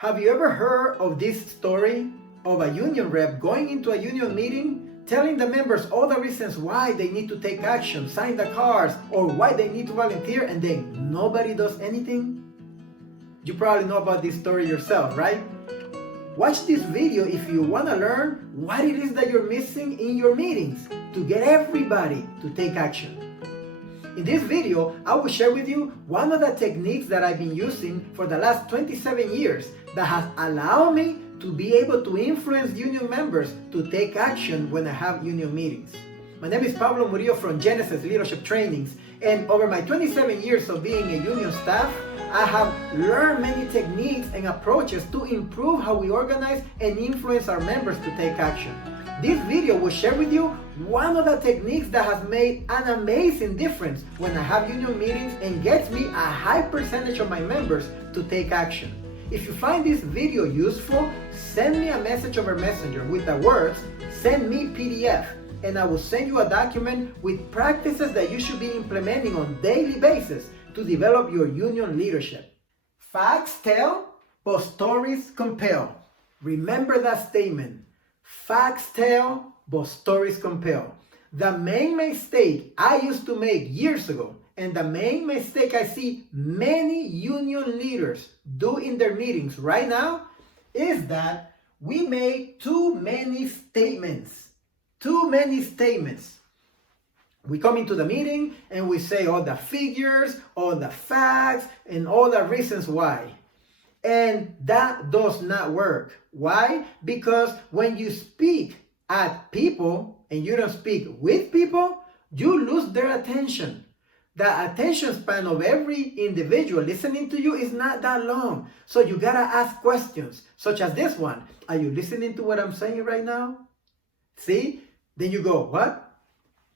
Have you ever heard of this story of a union rep going into a union meeting, telling the members all the reasons why they need to take action, sign the cards, or why they need to volunteer, and then nobody does anything? You probably know about this story yourself, right? Watch this video if you want to learn what it is that you're missing in your meetings to get everybody to take action. In this video, I will share with you one of the techniques that I've been using for the last 27 years that has allowed me to be able to influence union members to take action when I have union meetings. My name is Pablo Murillo from Genesis Leadership Trainings, and over my 27 years of being a union staff, I have learned many techniques and approaches to improve how we organize and influence our members to take action. This video will share with you one of the techniques that has made an amazing difference when I have union meetings and gets me a high percentage of my members to take action. If you find this video useful, send me a message over Messenger with the words, "Send me PDF," and I will send you a document with practices that you should be implementing on a daily basis to develop your union leadership. Facts tell, but stories compel. Remember that statement. Facts tell, but stories compel. The main mistake I used to make years ago, and the main mistake I see many union leaders do in their meetings right now, is that we make too many statements. Too many statements. We come into the meeting and we say all the figures, all the facts, and all the reasons why. And that does not work. Why? Because when you speak at people and you don't speak with people, you lose their attention. The attention span of every individual listening to you is not that long. So you gotta ask questions, such as this one. Are you listening to what I'm saying right now? See? Then you go, what?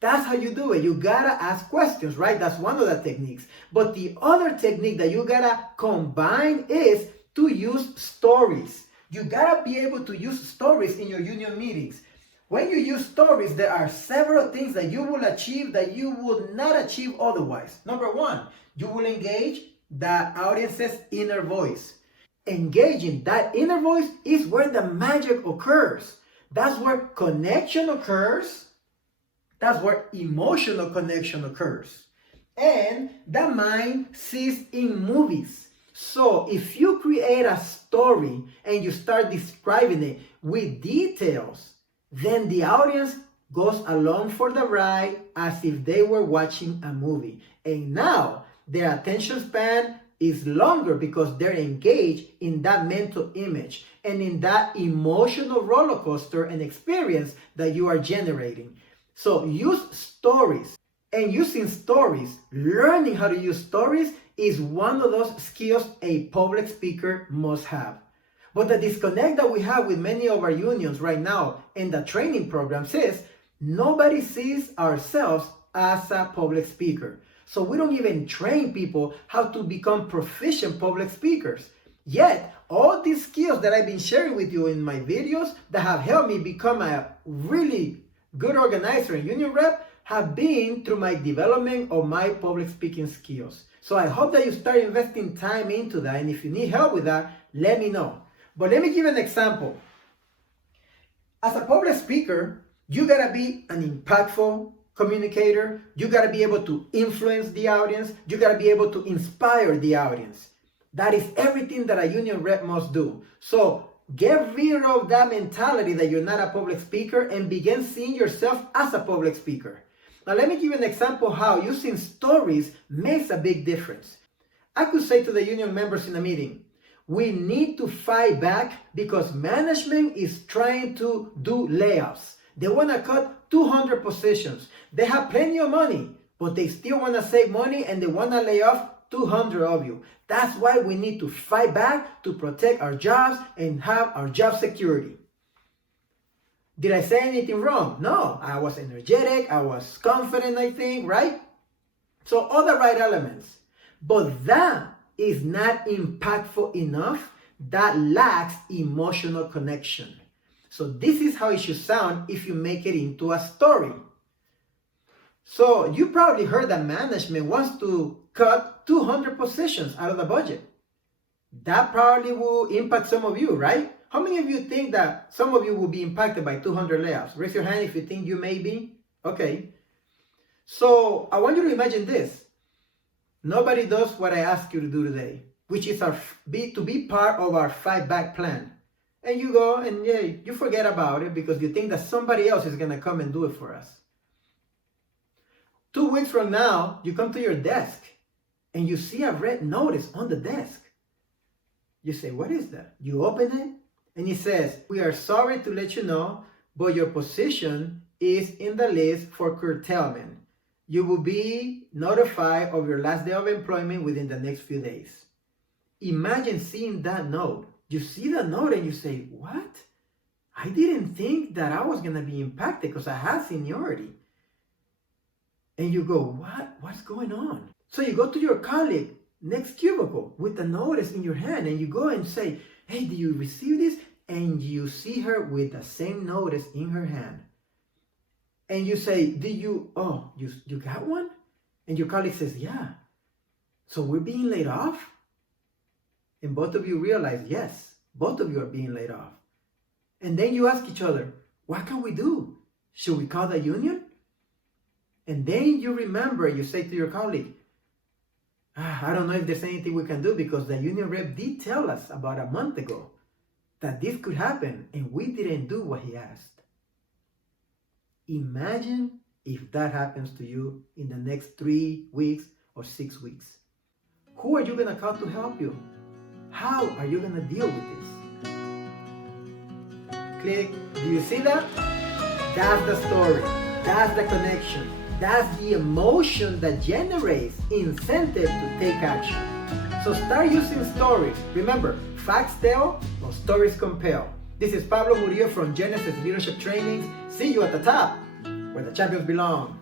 That's how you do it. You gotta ask questions, right? That's one of the techniques. But the other technique that you gotta combine is to use stories. You gotta be able to use stories in your union meetings. When you use stories, there are several things that you will achieve that you would not achieve otherwise. Number one, you will engage the audience's inner voice. Engaging that inner voice is where the magic occurs. That's where connection occurs. That's where emotional connection occurs. And the mind sees in movies. So if you create a story and you start describing it with details, then the audience goes along for the ride as if they were watching a movie. And now their attention span is longer because they're engaged in that mental image and in that emotional roller coaster and experience that you are generating. So use stories. And using stories, learning how to use stories is one of those skills a public speaker must have. But the disconnect that we have with many of our unions right now in the training programs is nobody sees ourselves as a public speaker. So we don't even train people how to become proficient public speakers. Yet, all these skills that I've been sharing with you in my videos that have helped me become a really good organizer and union rep have been through my development of my public speaking skills. So I hope that you start investing time into that. And if you need help with that, let me know. But let me give an example. As a public speaker, you gotta be an impactful communicator. You gotta be able to influence the audience. You gotta be able to inspire the audience. That is everything that a union rep must do. So get rid of that mentality that you're not a public speaker and begin seeing yourself as a public speaker. Now let me give you an example how using stories makes a big difference. I could say to the union members in a meeting, we need to fight back because management is trying to do layoffs. They want to cut 200 positions. They have plenty of money, but they still want to save money and they want to lay off 200 of you. That's why we need to fight back to protect our jobs and have our job security. Did I say anything wrong? No, I was energetic, I was confident, I think, right? So all the right elements. But that is not impactful enough. That lacks emotional connection. So this is how it should sound if you make it into a story. So you probably heard that management wants to cut 200 positions out of the budget. That probably will impact some of you, right? How many of you think that some of you will be impacted by 200 layoffs? Raise your hand if you think you may be. Okay. So I want you to imagine this. Nobody does what I ask you to do today, which is to be part of our fight back plan. And you go and you forget about it because you think that somebody else is going to come and do it for us. 2 weeks from now, you come to your desk and you see a red notice on the desk. You say, what is that? You open it and it says, we are sorry to let you know, but your position is in the list for curtailment. You will be notified of your last day of employment within the next few days. Imagine seeing that note. You see the note and you say, what? I didn't think that I was going to be impacted because I had seniority. And you go, what? What's going on? So you go to your colleague next cubicle with the notice in your hand and you go and say, hey, do you receive this? And you see her with the same notice in her hand. And you say, you got one? And your colleague says, yeah. So we're being laid off? And both of you realize, yes, both of you are being laid off. And then you ask each other, what can we do? Should we call the union? And then you remember, you say to your colleague, I don't know if there's anything we can do because the union rep did tell us about a month ago that this could happen and we didn't do what he asked. Imagine if that happens to you in the next 3 weeks or 6 weeks. Who are you going to call to help you? How are you going to deal with this? Click. Do you see that? That's the story. That's the connection. That's the emotion that generates incentive to take action. So start using stories. Remember, facts tell, but stories compel. This is Pablo Murillo from Genesis Leadership Training. See you at the top, where the champions belong.